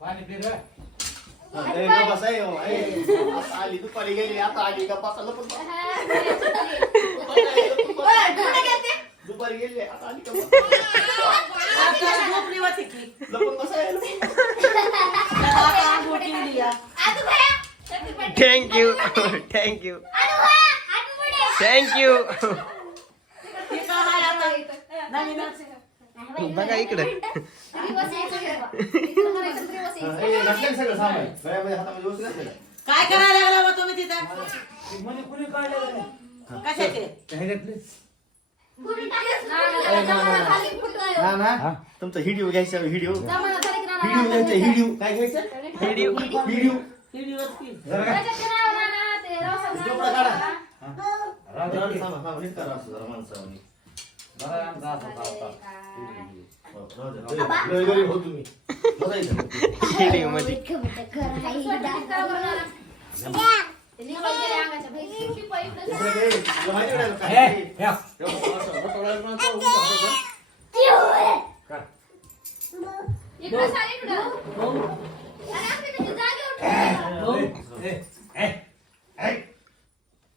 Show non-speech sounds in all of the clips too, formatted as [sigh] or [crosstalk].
पाणी बसा, ए, हो, आली दुपारी गेली आता आली का बसा लपून बसा. दुपारी गेली आता आली का बसा. आता झोपली होती की. लपून बसा ए, लपून. आता आंघोळ केली या. थँक्यू थँक्यू थँक्यू हे काय आहे आता? नवीनच. बघा इकडे काय करायला तुमचा हिडिओ घ्यायचा हिडिओ. हिडिओ घ्यायचा हिडिओ. काय घ्यायचं? हिडिओ. हिडिओ. हिडिओ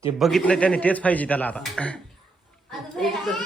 ते बघितलं त्याने तेच पाहिजे त्याला आता.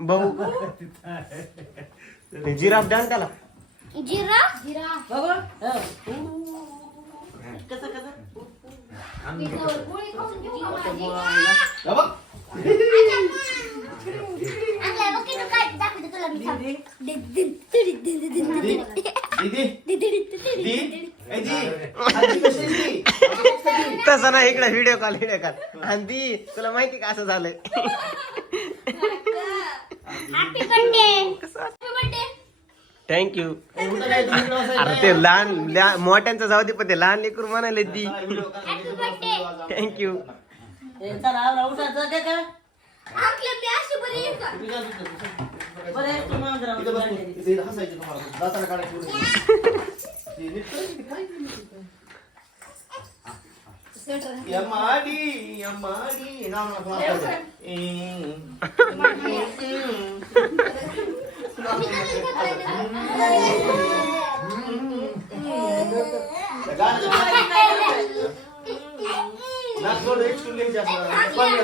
भाऊ. जिराफ द्या त्याला. जिराफ? जिराफ बाबा कसं कसं असं ना इकडे व्हिडिओ कॉल व्हिडिओ कॉल आणि ती तुला माहिती का असं झालंय? हॅपी थँक्यू अरे ते लहान मोठ्यांचा मोठ्यांचं जाऊ दे पण ते लहान लेकर म्हणाले ती. थँक्यू बरं [laughs] तुम्हाला तुम्हाला. जाताना काढायचं [laughs] எம்மாடி எம்மாடி நான் చూడు చూడు చేస్తాను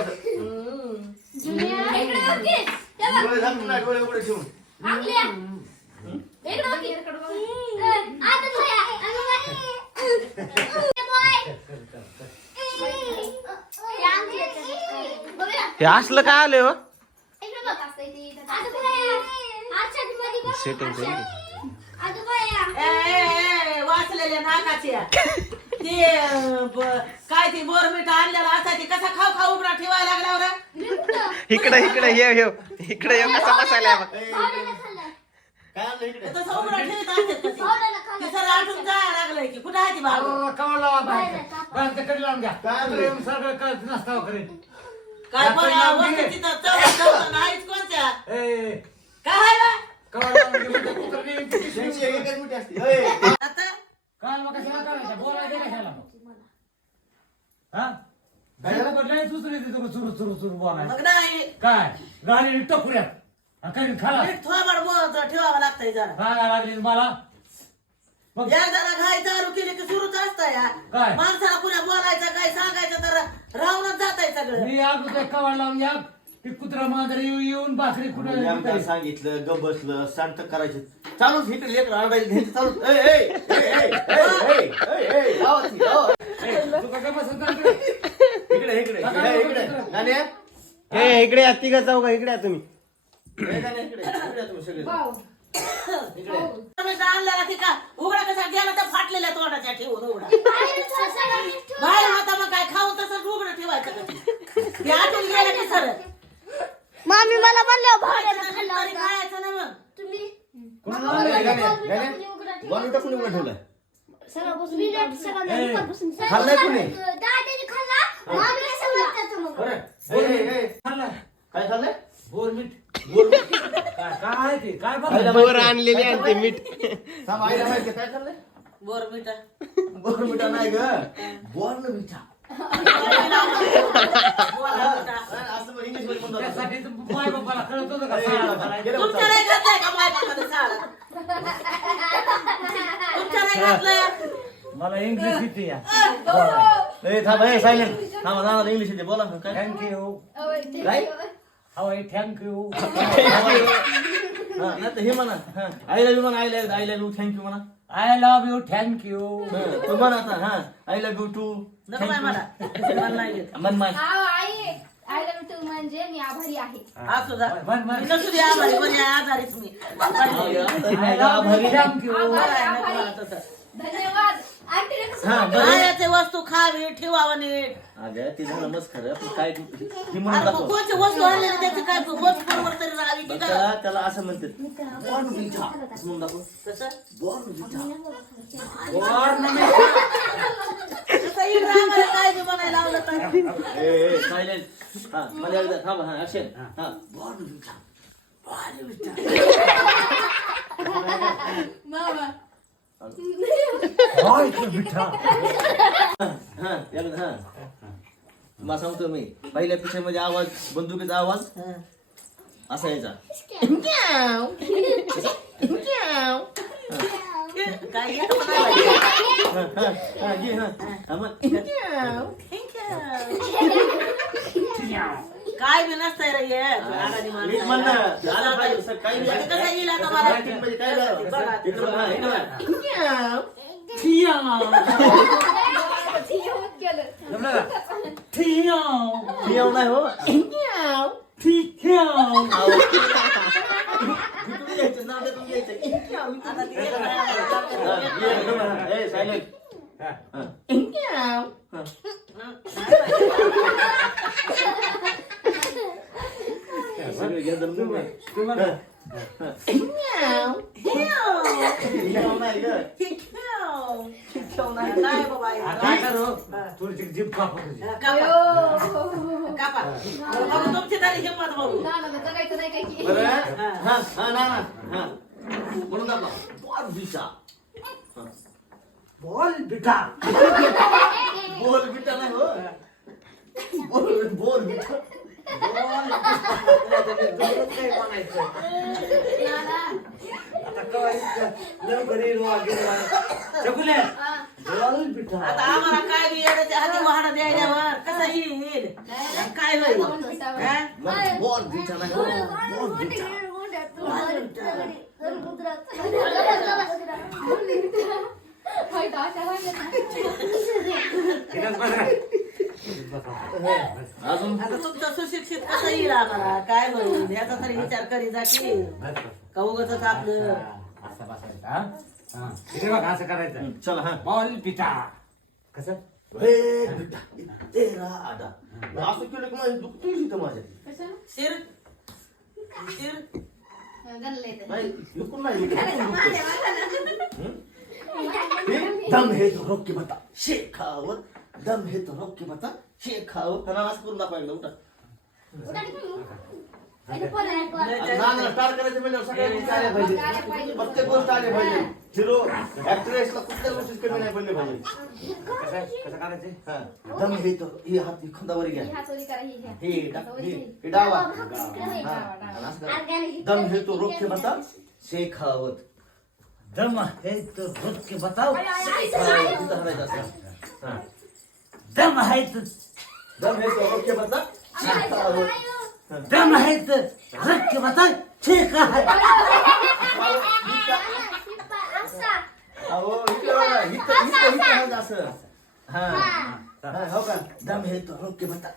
हे असलं काय आलं हो? सेटिंग ए, ए, ए, वाचलेल्या नाकाच्या ते अं, ब- काय ते बोरमीठ आणलेला असा ते कसा खाऊ ठेवायला लागला बरं? इकडे इकडे ये ये. इकडे ये कसा बसायला बघ ए, काय आणलं इकडे? ते तसं ठेवत असतात ते? ते सर आठून जायला लागलंय की. कुठं आहे ती कवा लावा बाहेर. बाहेर ते कधी लावून घ्या. काय आणलं? प्रेम सगळं कळत नसतं करेन. काय पण आवडते तिथं चौक चौक नाहीच कोणत्या? काय नाही. काय? गाडी टपुऱ्यात काही खाला. नीट थोबाड बोलायचं ठेवावं लागतंय जरा. लागली मला? मग या जरा घाई चालू केली की सुरूच असतं या. काय? माणसाला कुणा बोलायचं काय सांगायचं तर राहूनच जात सगळं. मी आलो ते कवाड लावून या ते कुत्रा मांजर येऊ येऊन भाकरी कुठे सांगितलं ग बसलं शांत करायचं. चालूच इकडे लेकर आरडायला घ्यायचं चालूच. ए, ए, ए, ए, ए, ए, ए, ए, लावा ती, लावा. इकडे इकडे इकडे इकडे. ए इकडे या तिघ चौघ इकडे या तुम्ही. इकडे इकडे तुम्ही सगळे. इकडे उघडा कसा गेला तर फाटलेल्या तोंडाच्या ठेवून उघडा. बाहेर होता मग काय खाऊन तसं उघडं ठेवायचं का ते? ते आतून गेलं की सर मामी मला म्हणलं भाड्यानं खायचं ना मग. तुम्ही बॉर्नविटा कोणी उघडा ठेवलाय खाल्लाय खाल्लाय कोणी? दादाने खाल्ला मग बरं. ए, ए, ए, खाल्लं. काय खाल्लंय बोरमीट बोल काय काय ते काय बघ बोर आणलेली आणि ते मीठ. आईला माहिती काय खाल्लंय बोरमिटा बॉर्नविटा नाही ग. असं मग इंग्लिशमध्ये म्हणतात. त्यासाठी तर माय बापाला कळत होतं का शाळा करायचं? गेलं तुमच्या बघ. नाही घातलंय का मायबापाने शाळा तुमच्या नाही घातलंय? मला इंग्लिश येते या. ए, थांब ए सायलेंट थांबा इंग्लिश येते. बोला काय? थँक्यू हवाई थँक्यू नाही तर हे म्हणा. आय लव्ह यू म्हणा I love I love you thank you म्हणा. I love you thank you हा, तू म्हण आता हा आय लव्ह यू टू नको बाय मला. मला नाही येत. मन मान. आई आय लव्ह टू म्हणजे मी आभारी आहे. असू. मी नसू आजारी आजारीच मी. यू. धन्यवाद. खायचे वस्तू खावी ठेवावं नीट. अगं ते झालं मस्त खरं पण काय ही म्हणून अरे मग दाखव. कोणची वस्तू त्याची? काय वस्तू बरोबर तरी राहावी की काय? त्याला त्याला असं म्हणतात असं म्हणून दाखव. कसं? आम्हाला काय बी म्हणायला लावलं तर. ए ए सायलेंट हा मला एकदा थांब हा हा. हा. हा तुम्हाला सांगतो मी पहिल्या पिक्चरमध्ये आवाज बंदुकीचा आवाज असा यायचा काय येतं म्हणायला? हा, हा, हा, घे, हा. हा, मग. काय बी नसतंय रे हे अडाणी नीट म्हण ना. माणसं. आलं पाहिजे, सर, काही नाही. कसं येईल आता मला? Acting मध्ये काय झालं? बघा. इकडं बघा, इकडं बघा. जमलं का ठियाव ठियाव नाही हो ठियाव आहो. इकडून यायचं, नादातून यायचं. आता ते येतं हा, नाही. ये, इकडं बघा. ए, silent. हा. घ्या जण बघा. तुम्हाला ठियाव नाही गं. नाही बाबा हे. काय करू थोडीशी जीभ कापू तुझी कापा. बघू तुमची तरी हिंमत बघू बरं? हा, हा, ना, ना. हा. म्हणून दाखवा. बॉर्नविटा. हा. बोल बिठा बोल बिटा नाही हो बोल बोल बिटा. आता कवा इतकं लवकर येईल वा गेलं वा. चकुले बोल बिठा आता आम्हाला काय बी येण्याच्या हाती वाहन द्यायल्यावर कसं येईल. काय होईल? हा? अजून? आता तुमचं सुशिक्षित कसं येईल आम्हाला काय होईल याचा तरी विचार करी जा की. का उगाच आपलं? असं बसायचं हा? हा. इथे बघ असं करायचं. चला हा. बॉल पिठा कसं? तेरा मग असं केलं की माझं दुखतं इथं. माझ्या शिर शिर नाही. हं? हे दम हे तो रोक के बता शेखावत. दम हे तो रोक के बता शेखावत त्यांना असं करून दाखवायला उठा. नाना स्टार करायचं म्हणजे सगळ्या गोष्टी आल्या पाहिजे. प्रत्येक गोष्ट आल्या पाहिजे. हिरो ऍक्ट्रेसला कुठल्या गोष्टी कमी नाही पडले पाहिजे. कसं कसं करायचं? हा. दम हे तो हे हात खांदावर घ्या. हे हे हे डावा. हा. दम हे तो रोक के बता शेखावत दम है तो रुक के बताओ शेखावत तिथं हलायचं असं. हा. दम है तो दम हे तो रोक के बता दम है तो रख के बताओ ठीक है अहो इकडे बघा इथं इथं इथं हलायचं असं हा हा, हो का दम हे तो रोक के बता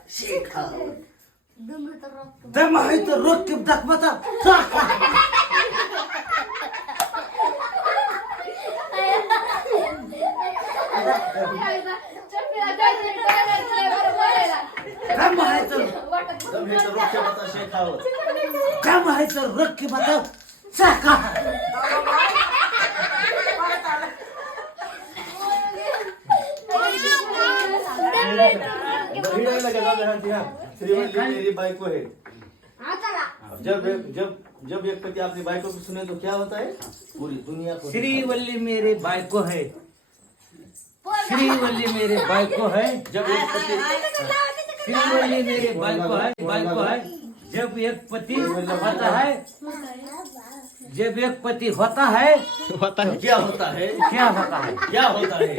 दम है तो रुक के बताओ दम है तो दम हे तो रोक के बता शेखावत दम है तो रुक के बताओ बरं, ही डायलॉग आहे, जाऊ दे, हा, ती, हा. श्रीवल्ली मेरी बायको है हा, चला. जब जब जब एक पति अपनी बाइको को सुने तो क्या होता है पूरी दुनिया को श्रीवल्ली मेरे बायको है श्रीवल्ली मेरे बायको है जब एक पति श्रीवल्ली मेरे बायको है बायको है जब एक पति होता है जब एक पति होता है होता है। क्या होता है? क्या होता है? क्या होता है?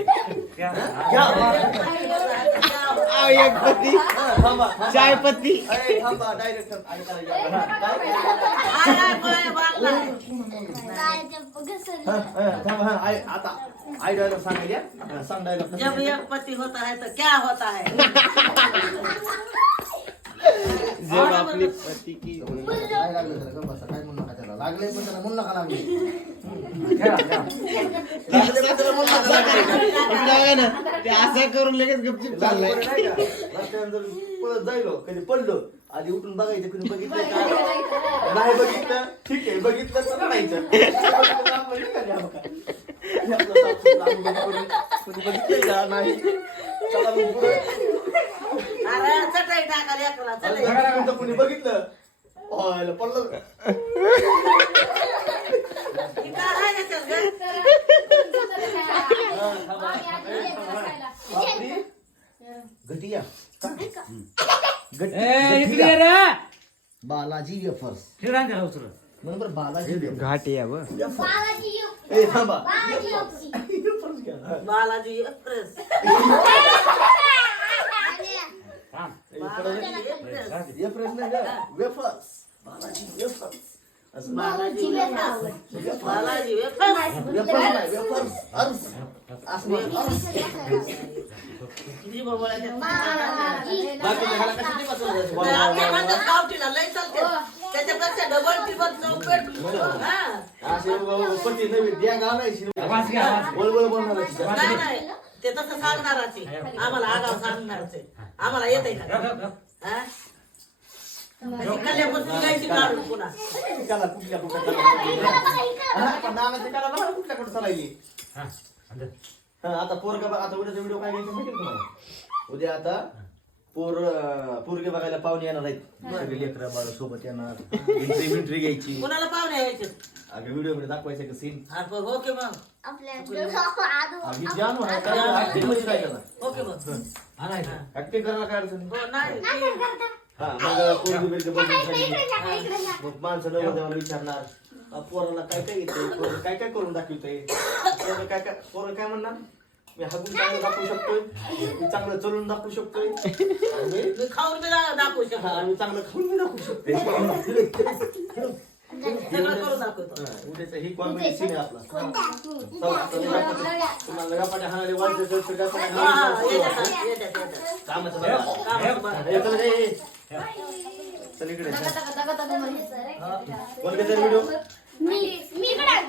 क्या क्या होता है? आ, एक पती। हा, थांबा थांबा. चाय पत्ती। अरे थांबा डायरेक्टर आणि करायला या. हा, काय? आय, आय, बोय, बांगला. काय ते घसरली. हा, हा, थांबा हा, आई आता। आई डायलॉग सांगायला हा, सांग डायलॉग जब एक पति होता है तो क्या होता है? [laughs] आपली पती की काय लागलं त्याला गप्प बसा, काय म्हणू नका त्याला लागले पण त्याला म्हणू नका लागले क्या क्या लागले पण त्याला म्हणू नका लागले बघा ना ते असं करून लगेच गपचिप चाललाय लहानपणी नाही का? रस्त्यानं जर पळत जायलो कधी पडलो आधी उठून बघायचं कुणी बघितलं का नाही बघितलं ठीक आहे बघितलं तर रडायचं बघितलं तर आपण नाही का? हे आपलं का? चला मग पुढे. अरे चटई टाका लेकराला चटई. घरापर्यंत कुणी बघितलं? व्हायला पडलं. ही काय आहे याच्यात ग? बापरे. घटिया ए इकडे ये रे. बालाजी वेफर्स बरोबर बालाजी वेफर्स घाट या बालाजी. ए थांबा. एक्सप्रेस बालाजी एक्सप्रेस [laughs] नाही का वेफर्स बालाजी वेफर्स असं Balaji wafers. Balaji express wafers नाही वेफर्स अर्स असं अर्स जी बोलायचं बालाजी. बाकीच्या घराला कशाची बसवलं जातं? नाही, आपल्या म्हणतात गावठीला लय चालते त्याच्यापेक्षा डबल टिबल चौपेट हा असे बाबा नवी द्या बळबळ बोलणाराची नाही नाही ते तसं सांगणाराचे आम्हाला आगाव सांगणारचे आम्हाला येत आहे का. हा? अशी कल्यापासून काढून पुन्हा. हा, हा, अंदर. हा, आता पोरगा बघा आता उद्याचा व्हिडिओ काय घ्यायचं माहिती तुम्हाला? उद्या आता पोर पोरगे बघायला पाहुणे येणार आहेत. सगळे लेकरं बाळ सोबत येणार. एंट्री बिंट्री घ्यायची. कुणाला पाहुणे यायचे? अगं व्हिडिओमध्ये दाखवायचं का सीन हा, बरं, हो की मग. आम्ही जानू आहे कारण ऍक्टिंगमध्ये काय करणार ओके मग. आणायचं. ऍक्टिंग करायला काय अडचण नाही. हो नाही ती- हा मग बघून. मग माणसं नवरदेवाला विचारणार अ, पोराला काय काय येते पोरं काय काय करून दाखवतंय? पोरं काय काय पोरं काय म्हणणार? मी हागून चांगलं दाखवू शकतोय? मी चांगलं चलून दाखवू शकतोय? आणि मी खाऊन बी दाखवू हा, शकतो आणि चांगलं खाऊन मी दाखवू शकते [laughs] सगळं करून दाखवतो. हा, उद्याचं ही आहे आपला. चला, गप्पा- तुम्हाला हाणारे वाजले तर हा, हा, हाणारे वाजले. कामाचं बघा. हे चल, हे, हे. चल इकडे. कोण घेते व्हिडिओ मी मी इकडे.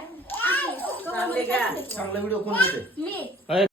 चांगले व्हिडिओ कोण घेते मी.